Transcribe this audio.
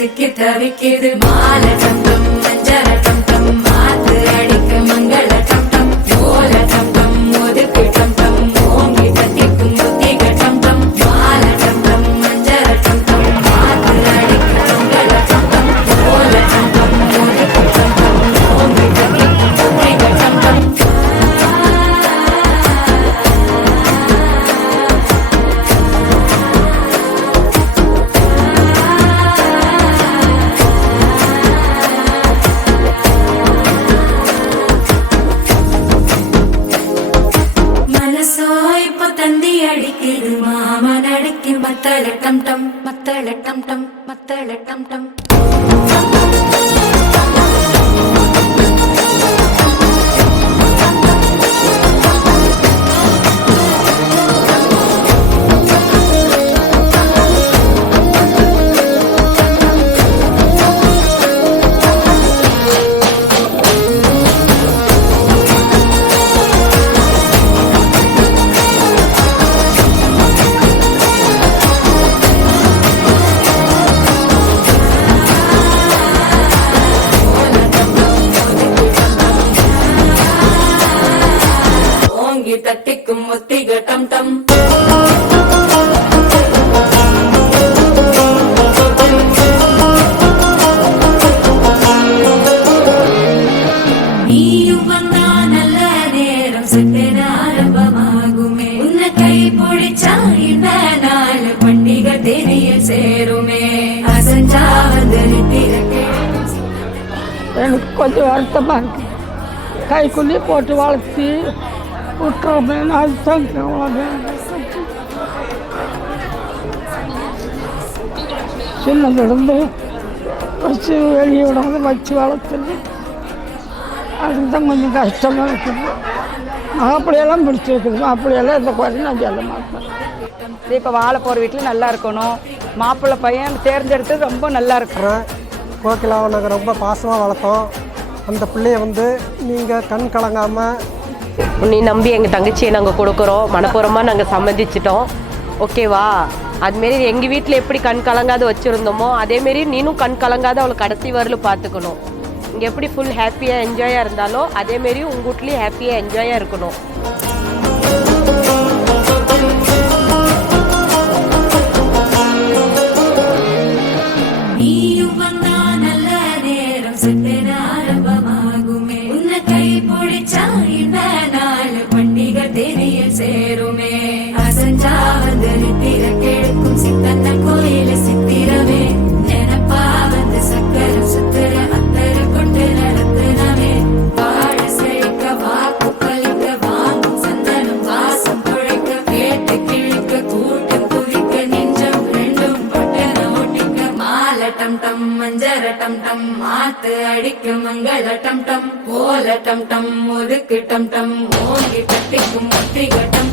சிக்கி தவிக்கிது மால டம் டம் மஞ்சள டம் டம் மாத்து அடிக்க மங்கள டம் டம் ஓல டம் டம் ஒதுக்கு டம் டம் ஓங்கி தட்டிக்கும் முத்திக டம் டம் மால டம் டம் மஞ்சள டம் டம் மாத்து அடிக்க மங்கள டம் டம் ஓல டம் டம் ஒதுக்கு டம் டம் ஓங்கி தட்டிக்கும் முத்திக டம் டம். தந்தி அடிக்குது மாமன் அடிக்கு மத்தள டம் டம் மத்தள டம் டம் மத்தள டம் டம். தட்டிக்கும் ஒத்திக டம் டம். நீயும் வந்தா நல்ல நேரம் சட்டென ஆரம்பமாகுமே உன்னை கை பிடிச்சா இந்த நாள் பண்டிகை தேனியில் சேருமே அசஞ்சா வந்து எனக்கு கொஞ்சம் வருத்தமா இருக்கு. கைக்குள்ளே போட்டு வளர்த்தி விட்டுறோமே அது சின்னதுலேருந்து வச்சு வெளியே விடாத வச்சு வளர்த்துது. அதுக்கு தான் கொஞ்சம் கஷ்டமாக இருக்குது. மாப்பிள்ளையெல்லாம் பிடிச்சிருக்குது. மாப்பிள்ளையெல்லாம் இந்த குறையும் நான் சொல்ல மாட்டேன். இப்போ வாழை போகிற வீட்டில் நல்லா இருக்கணும். மாப்பிள்ளை பையன் தேர்ந்தெடுத்து ரொம்ப நல்லா இருக்கிறோம். கோகிலாவை நாங்கள் ரொம்ப பாசமாக வளர்த்தோம். அந்த பிள்ளைய வந்து நீங்கள் கண் கலங்காமல் உன்னை நம்பி எங்கள் தங்கச்சியை நாங்கள் கொடுக்குறோம். மனப்பூர்வமாக நாங்கள் சம்மதிச்சிட்டோம். ஓகேவா? அதுமாரி எங்கள் வீட்டில் எப்படி கண் கலங்காத வச்சுருந்தோமோ அதேமாரி நீனும் கண் கலங்காத அவளை கடைசி வரலும் பார்த்துக்கணும். இங்கே எப்படி ஃபுல் ஹாப்பியாக என்ஜாயாக இருந்தாலோ அதேமாரி உங்கள் வீட்லேயும் ஹாப்பியாக என்ஜாயாக இருக்கணும். சேருமே அசஞ்சா வந்து நித்திர கேட்கும் சித்தன்ன கோயில சித்திரமே நினப்பா வந்து சக்கர சுத்திர அத்தர கொண்டு நடத்துனவே வாழ செழிக்க வாக்கு பலிக்க வாங்கும் சந்தனம் வாசம் குழைக்க கேட்டு கிழிக்க கூட்டம் குவிக்க நெஞ்சம் ரெண்டும் பொட்டன ஒட்டிக்க மால டம் டம் மஞ்சர டம் டம் மாத்து அடிக்க மங்கள டம் டம் ஓல டம் டம் ஒதுக்கு டம் டம் ஓங்கி தட்டிக்கும் முத்திக டம்